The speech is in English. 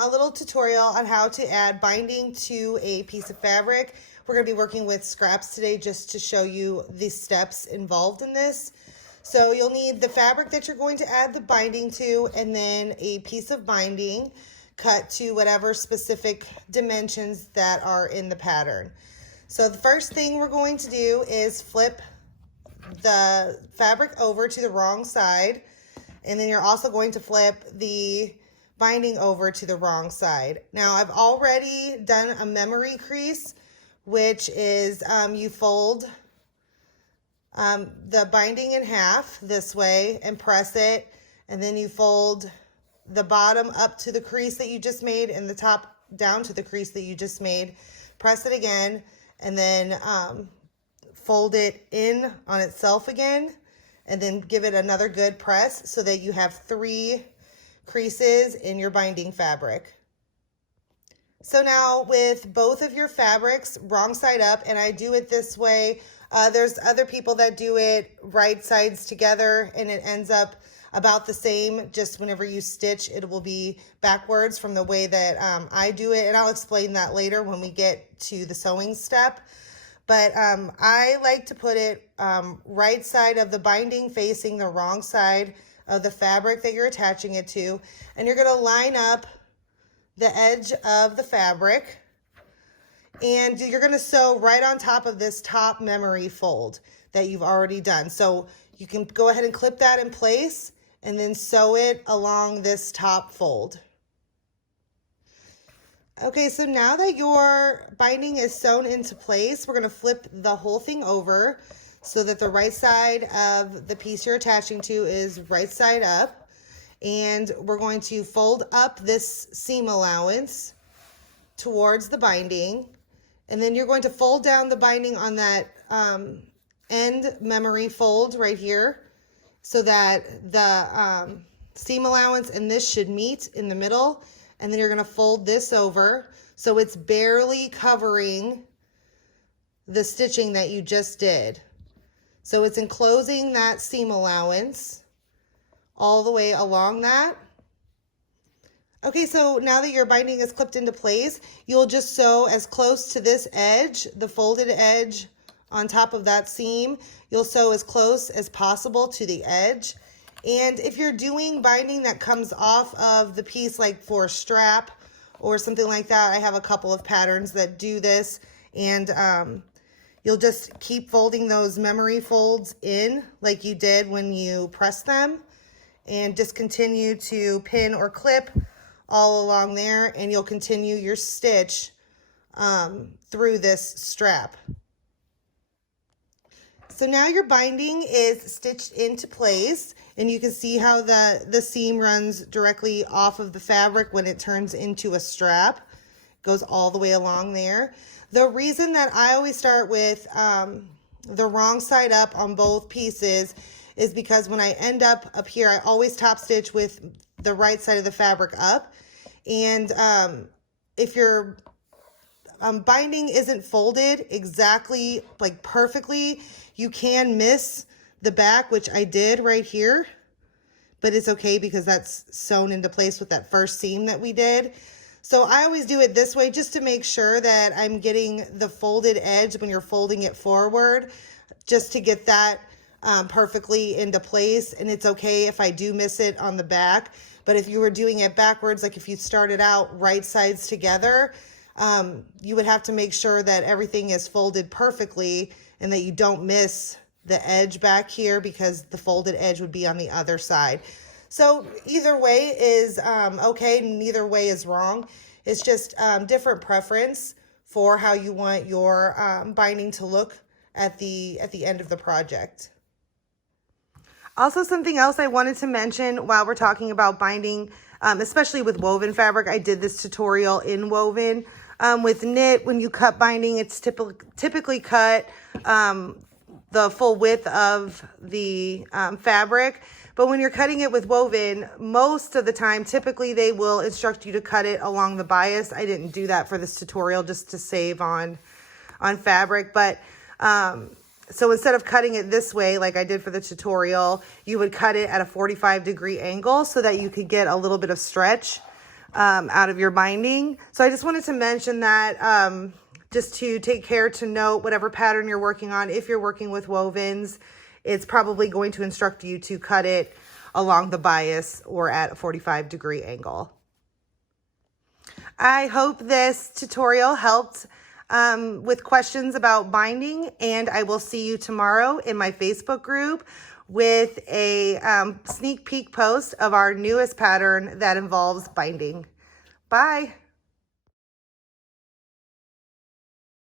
a little tutorial on how to add binding to a piece of fabric. We're going to be working with scraps today just to show you the steps involved in this. So you'll need the fabric that you're going to add the binding to, and then a piece of binding cut to whatever specific dimensions that are in the pattern. So the first thing we're going to do is flip the fabric over to the wrong side, and then you're also going to flip the binding over to the wrong side. Now I've already done a memory crease, which is you fold the binding in half this way and press it, and then you fold the bottom up to the crease that you just made and the top down to the crease that you just made. Press it again, and then fold it in on itself again, and then give it another good press so that you have 3 creases in your binding fabric. So now with both of your fabrics wrong side up, and I do it this way, there's other people that do it right sides together and it ends up about the same. Just whenever you stitch, it will be backwards from the way that I do it, and I'll explain that later when we get to the sewing step. But I like to put it right side of the binding facing the wrong side of the fabric that you're attaching it to. And you're going to line up the edge of the fabric, and you're going to sew right on top of this top memory fold that you've already done. So you can go ahead and clip that in place and then sew it along this top fold. Okay, so now that your binding is sewn into place, we're going to flip the whole thing over so that the right side of the piece you're attaching to is right side up. And we're going to fold up this seam allowance towards the binding. And then you're going to fold down the binding on that end memory fold right here so that the seam allowance and this should meet in the middle. And then you're going to fold this over so it's barely covering the stitching that you just did. So it's enclosing that seam allowance all the way along that. Okay, so now that your binding is clipped into place, you'll just sew as close to this edge, the folded edge on top of that seam. You'll sew as close as possible to the edge. And if you're doing binding that comes off of the piece, like for a strap or something like that, I have a couple of patterns that do this, and you'll just keep folding those memory folds in like you did when you press them, and just continue to pin or clip all along there, and you'll continue your stitch through this strap. So now your binding is stitched into place, and you can see how the seam runs directly off of the fabric when it turns into a strap. It goes all the way along there. The reason that I always start with the wrong side up on both pieces is because when I end up here, I always top stitch with the right side of the fabric up. And if your binding isn't folded exactly, like perfectly, you can miss the back, which I did right here, but it's okay because that's sewn into place with that first seam that we did. So I always do it this way just to make sure that I'm getting the folded edge when you're folding it forward, just to get that perfectly into place. And it's okay if I do miss it on the back, but if you were doing it backwards, like if you started out right sides together, you would have to make sure that everything is folded perfectly and that you don't miss the edge back here, because the folded edge would be on the other side. So either way is okay, neither way is wrong. It's just different preference for how you want your binding to look at the end of the project. Also, something else I wanted to mention while we're talking about binding, especially with woven fabric, I did this tutorial in woven. With knit, when you cut binding, it's typically cut the full width of the fabric. But when you're cutting it with woven, most of the time, typically they will instruct you to cut it along the bias. I didn't do that for this tutorial just to save on fabric. But so instead of cutting it this way, like I did for the tutorial, you would cut it at a 45-degree angle so that you could get a little bit of stretch out of your binding. So I just wanted to mention that just to take care to note whatever pattern you're working on. If you're working with wovens, it's probably going to instruct you to cut it along the bias or at a 45-degree angle. I hope this tutorial helped with questions about binding, and I will see you tomorrow in my Facebook group with a sneak peek post of our newest pattern that involves binding. Bye.